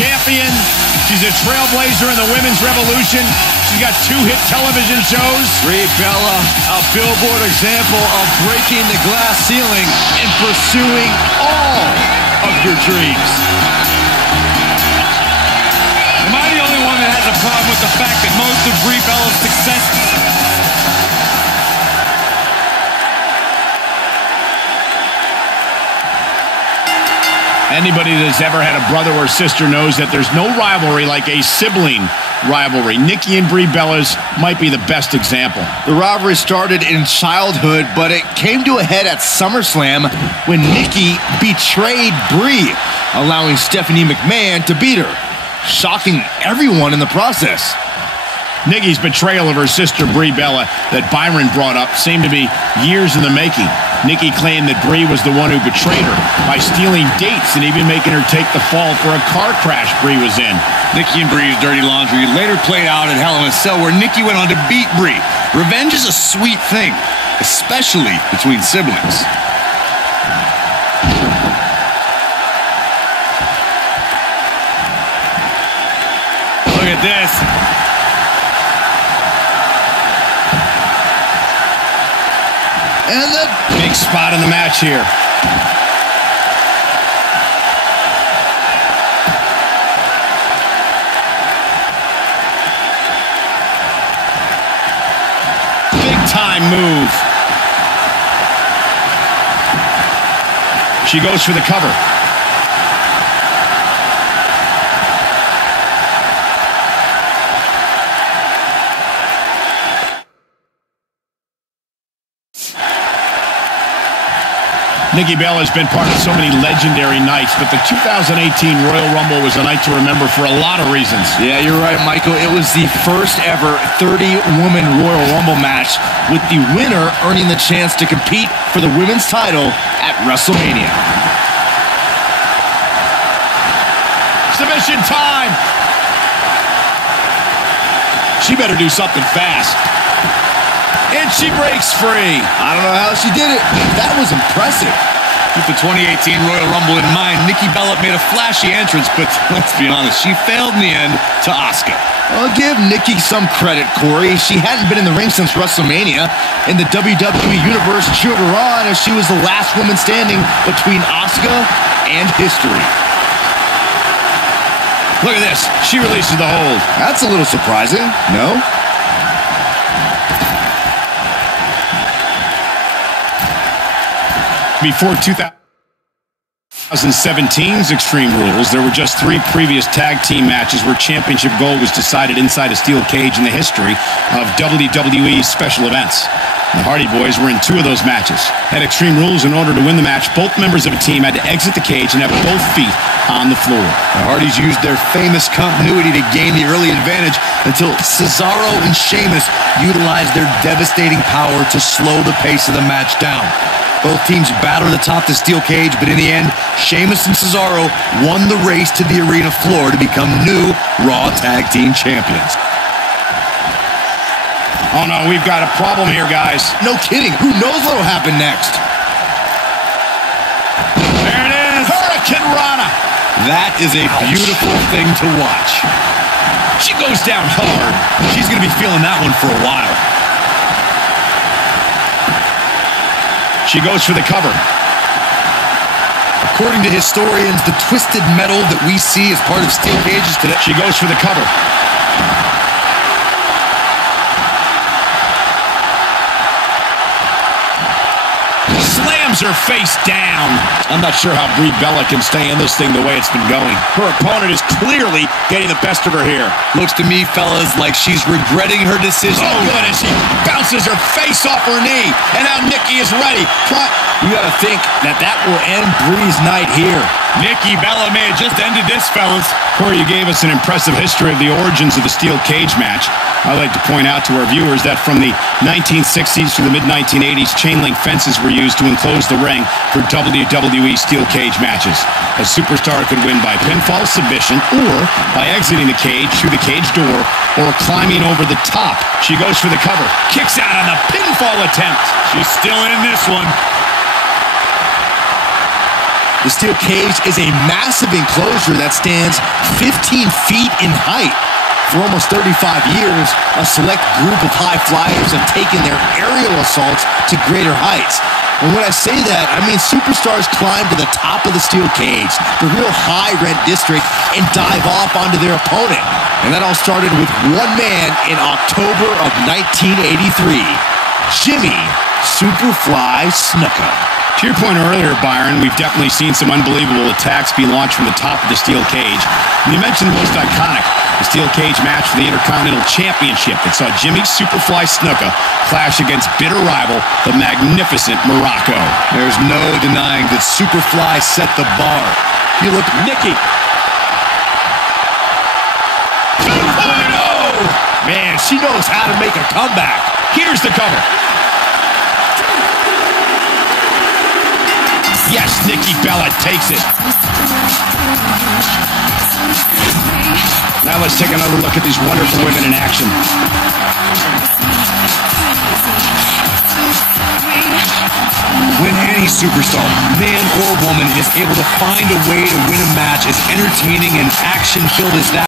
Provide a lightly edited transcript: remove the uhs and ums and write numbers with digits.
champion. She's a trailblazer in the women's revolution. She's got 2 hit television shows. Brie Bella, a billboard example of breaking the glass ceiling and pursuing all of your dreams. Am I the only one that has a problem with the fact that most of Brie Bella's success... Anybody that's ever had a brother or sister knows that there's no rivalry like a sibling rivalry. Nikki and Brie Bella's might be the best example. The rivalry started in childhood, but it came to a head at SummerSlam when Nikki betrayed Brie, allowing Stephanie McMahon to beat her, shocking everyone in the process. Nikki's betrayal of her sister Brie Bella that Byron brought up seemed to be years in the making. Nikki claimed that Brie was the one who betrayed her by stealing dates and even making her take the fall for a car crash Brie was in. Nikki and Brie's dirty laundry later played out at Hell in a Cell, where Nikki went on to beat Brie. Revenge is a sweet thing, especially between siblings. Look at this. And the big spot in the match here. Big time move. She goes for the cover. Nikki Bella has been part of so many legendary nights, but the 2018 Royal Rumble was a night to remember for a lot of reasons. Yeah, you're right, Michael. It was the first ever 30-woman Royal Rumble match, with the winner earning the chance to compete for the women's title at WrestleMania. Submission time! She better do something fast. And she breaks free. I don't know how she did it. That was impressive. With the 2018 Royal Rumble in mind, Nikki Bella made a flashy entrance, but let's be honest, she failed in the end to Asuka. I'll give Nikki some credit, Corey. She hadn't been in the ring since WrestleMania, and the WWE Universe cheered her on as she was the last woman standing between Asuka and history. Look at this. She releases the hold. That's a little surprising, no? Before 2017's Extreme Rules, there were just 3 previous tag team matches where championship gold was decided inside a steel cage in the history of WWE special events. The Hardy Boys were in 2 of those matches. At Extreme Rules, in order to win the match, both members of a team had to exit the cage and have both feet on the floor. The Hardys used their famous continuity to gain the early advantage until Cesaro and Sheamus utilized their devastating power to slow the pace of the match down. Both teams battled atop the steel cage, but in the end, Sheamus and Cesaro won the race to the arena floor to become new Raw Tag Team Champions. Oh no, we've got a problem here, guys. No kidding. Who knows what'll happen next? There it is. Hurricane Rana. That is a beautiful thing to watch. She goes down hard. She's going to be feeling that one for a while. She goes for the cover. According to historians, the twisted metal that we see as part of steel cages today. She goes for the cover. Slams her face down. I'm not sure how Brie Bella can stay in this thing the way it's been going. Her opponent is clearly getting the best of her here. Looks to me, fellas, like she's regretting her decision. Oh, good, as she bounces her face off her knee. And now Nikki is ready. You gotta think that will end Brie's night here. Nikki Bella may have just ended this, fellas. Corey, you gave us an impressive history of the origins of the steel cage match. I'd like to point out to our viewers that from the 1960s to the mid-1980s, chain link fences were used to enclose the ring for WWE steel cage matches. A superstar could win by pinfall, submission, or by exiting the cage through the cage door or climbing over the top. She goes for the cover. Kicks out on the pinfall attempt. She's still in this one. The steel cage is a massive enclosure that stands 15 feet in height. For almost 35 years, a select group of high flyers have taken their aerial assaults to greater heights. And when I say that, I mean superstars climb to the top of the steel cage, the real high red district, and dive off onto their opponent. And that all started with one man in October of 1983, Jimmy Superfly Snuka. To your point earlier, Byron, we've definitely seen some unbelievable attacks be launched from the top of the steel cage. And you mentioned the most iconic, the steel cage match for the Intercontinental Championship that saw Jimmy Superfly Snuka clash against bitter rival, the magnificent Morocco. There's no denying that Superfly set the bar. You look at Nikki. 2.0! Man, she knows how to make a comeback. Here's the cover. Yes, Nikki Bella takes it. Now let's take another look at these wonderful women in action. When any superstar, man or woman, is able to find a way to win a match as entertaining and action-filled as that,